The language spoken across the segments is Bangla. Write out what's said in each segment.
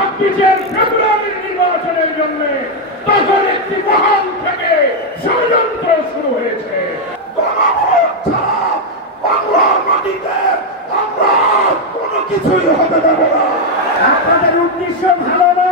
26 ফেব্রুয়ারির নির্বাচনের জন্য তখন একটি মহল থেকে ষড়যন্ত্র শুরু হয়েছে। গণভোট ছাড়া বাংলার মাটিতে আমরা কোনো কিছুই হতে দেব না। আপনাদের উদ্দেশ্য ভালো না।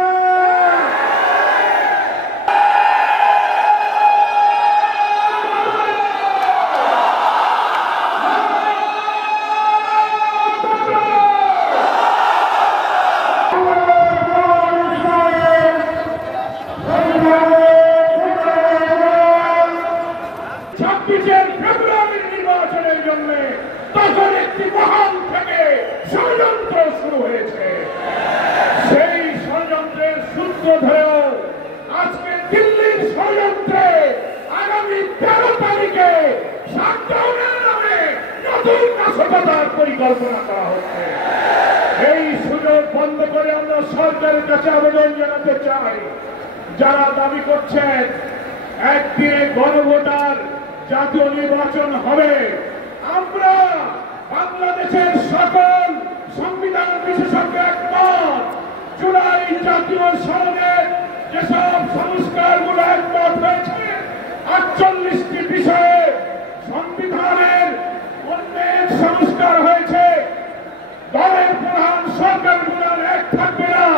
ফেব্রুয়ারির নির্বাচনের জন্য তখন একটি মহল থেকে ষড়যন্ত্র শুরু হয়েছে। সেই ষড়যন্ত্রের সূত্র ধরেও আজকে দিল্লির ষড়যন্ত্রে আগামী 13 তারিখে শাটডাউনের নামে নতুন নাশকতার পরিকল্পনা করা হচ্ছে। এই সুযোগ বন্ধ করে আমরা সরকারের কাছে আবেদন জানাতে চাই, যারা দাবি করছেন একদিনে গণভোটার জাতীয় নির্বাচন হবে, আমরা বাংলাদেশের সকল সংবিধান বিশেষজ্ঞ একমত। জুলাই জাতীয় সনদে যেসব সংস্কারগুলো একমত হয়েছে, 48টি বিষয়ে সংবিধানের অনেক সংস্কার হয়েছে। দলের প্রধান সরকার প্রধান এক থাকবে না,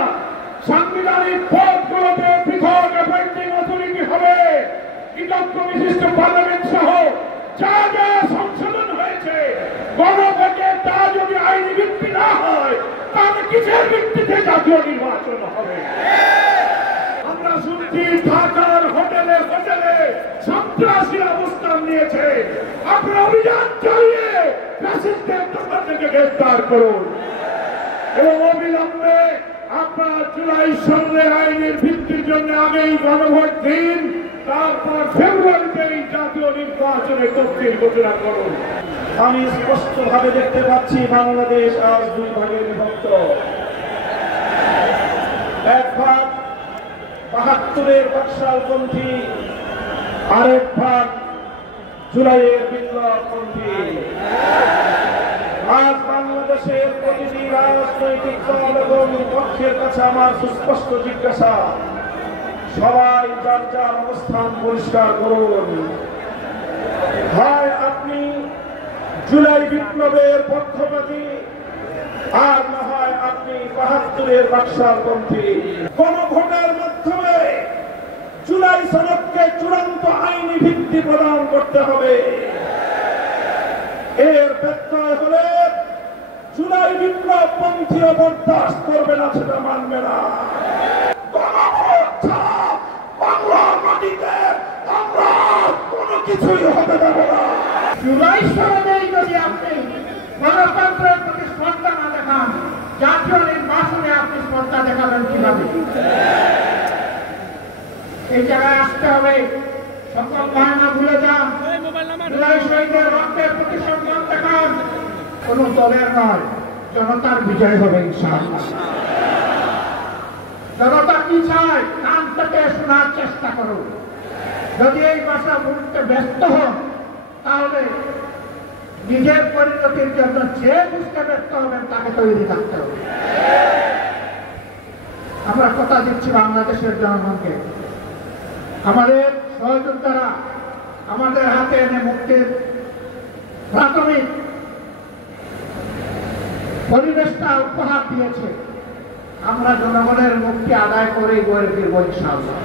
সাংবিধানিক পদগুলোতে পৃথক অ্যাপয়েন্টিং অথরিটি হবে। বিশিষ্ট পার্লামেন্ট সহ যা যা সংশোধন হয়েছে গণভোটে, তা যদি আইনি ভিত্তি না হয় তাহলে কিসের ভিত্তিতে জাতীয় নির্বাচন হবে? আমরা শুনছি ঢাকার হোটেলে হোটেলে সন্ত্রাসীর অবস্থান নিয়েছে। আপনারা অভিযান চালিয়ে ফ্যাসিস্টদের থেকে গ্রেফতার করুন এবং অবিলম্বে আপনার জুলাই সনদের আইনের ভিত্তির জন্য আগেই গণভোট দিন, তারপর ফেব্রুয়ারিতে জাতীয় নির্বাচনের তফসিল ঘোষণা করুন। আমি স্পষ্টভাবে দেখতে পাচ্ছি বাংলাদেশ আজ দুই ভাগে বিভক্ত। এক ভাগ ৭২-এর বাকশালপন্থী, আরেক ভাগ জুলাইয়ের বিপ্লবপন্থী। আজ বাংলাদেশের প্রতিটি রাজনৈতিক দল এবং পক্ষের কাছে আমার সুস্পষ্ট জিজ্ঞাসা, সবাই যার যার অবস্থান পরিষ্কার করুন। হয় আপনি জুলাই বিপ্লবের পক্ষপাতী, আর না হয় আপনি ৭২-এর বাকশালপন্থী। গণভোটের মাধ্যমে জুলাই সনদকে চূড়ান্ত আইনি ভিত্তি প্রদান করতে হবে। এর ব্যত্যয় হলে জুলাই বিপ্লবপন্থীও বরদাস্ত করবে না, সেটা মানবে না। গণভোট ছাড়া বাংলার মাটিতে আমরা কোনো কিছুই হতে দেব না। জুলাই সনদেই যদি আপনি গণতন্ত্রের প্রতি শ্রদ্ধা না দেখান, জাতীয় নির্বাচনে আপনি শ্রদ্ধা দেখাবেন কিভাবে? এই জায়গায় আসতে হবে। সকল বাহানা ভুলে যান, জুলাই শহীদের রক্তের প্রতি সম্মান দেখান। কোন দলের নয়, জনতার বিজয় হবে ইনশাআল্লাহ। জনতা কি চায় কান থেকে শোনার চেষ্টা করুন। যদি এই ভাষা বুঝতে ব্যস্ত হন, তাহলে নিজের পরিণতির জন্য যে বুঝতে ব্যস্ত হবেন তাকে তৈরি থাকতে হবে। আমরা কথা দিচ্ছি বাংলাদেশের জনগণকে, আমাদের সহযোদ্ধারা আমাদের হাতে এনে মুক্তির প্রাথমিক পরিবেশটা উপহার দিয়েছে। আমরা জনগণের মুক্তি আদায় করেই গড়ে ফিরব ইনশাআল্লাহ।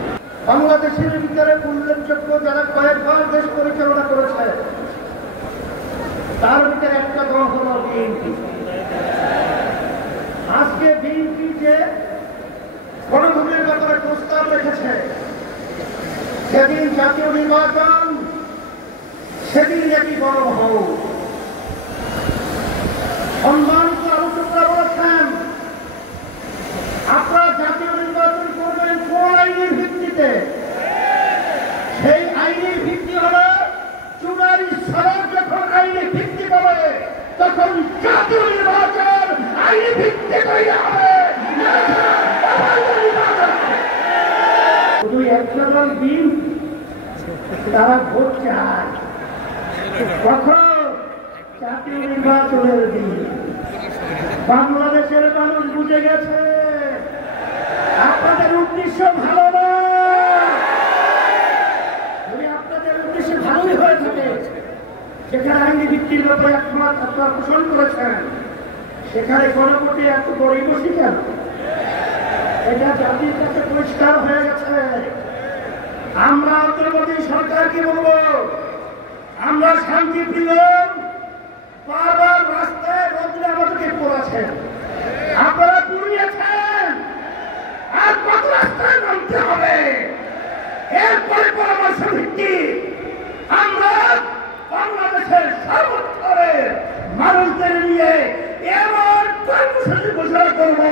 বাংলাদেশের ভিতরে উল্লেখযোগ্য যারা কয়েকবার দেশ পরিচালনা করেছে, তার ভিতরে একটা দল হল বিএনপি। আজকে বিএনপি যে গণভোটের ব্যাপারে প্রস্তাব রেখেছে, সেদিন জাতীয় নির্বাচন, সেদিন এটি গণভোট। সম্মানিত আলোচকরা বলেছেন, আপনারা জাতীয় নির্বাচন করবেন কোন আইনের ভিত্তিতে? সেই আইনের ভিত্তি হল জুলাই সনদ যখন আইনে ভিত্তি পাবে, তখন জাতীয় নির্বাচন আইনি ভিত্তি তৈরি হবে। শুধু একটা দল দিন তারা ভোট চায়, কখন? জাতীয় নির্বাচনের দিন। বাংলাদেশের মানুষ বুঝে গেছে মুক্তির ব্যাপারে একমত আপনারা পোষণ করেছেন, সেখানে গণভোটে এত গরিব বসি কেন? এটা জাতির কাছে পরিষ্কার হয়ে গেছে। আমরা অন্তর্বর্তী সরকারকে বলবো, আমরা শান্তি প্রিয়, বারবার রাস্তায় রোদ্রে আমাদেরকে পড়াছেন, আপনারা পুড়িয়েছেন, আর কত রাস্তায় নামতে হবে? এরপরে পরামর্শ ভিত্তি আমরা বাংলাদেশের সর্বস্তরের মানুষদের নিয়ে এমন কর্মসূচি ঘোষণা করবো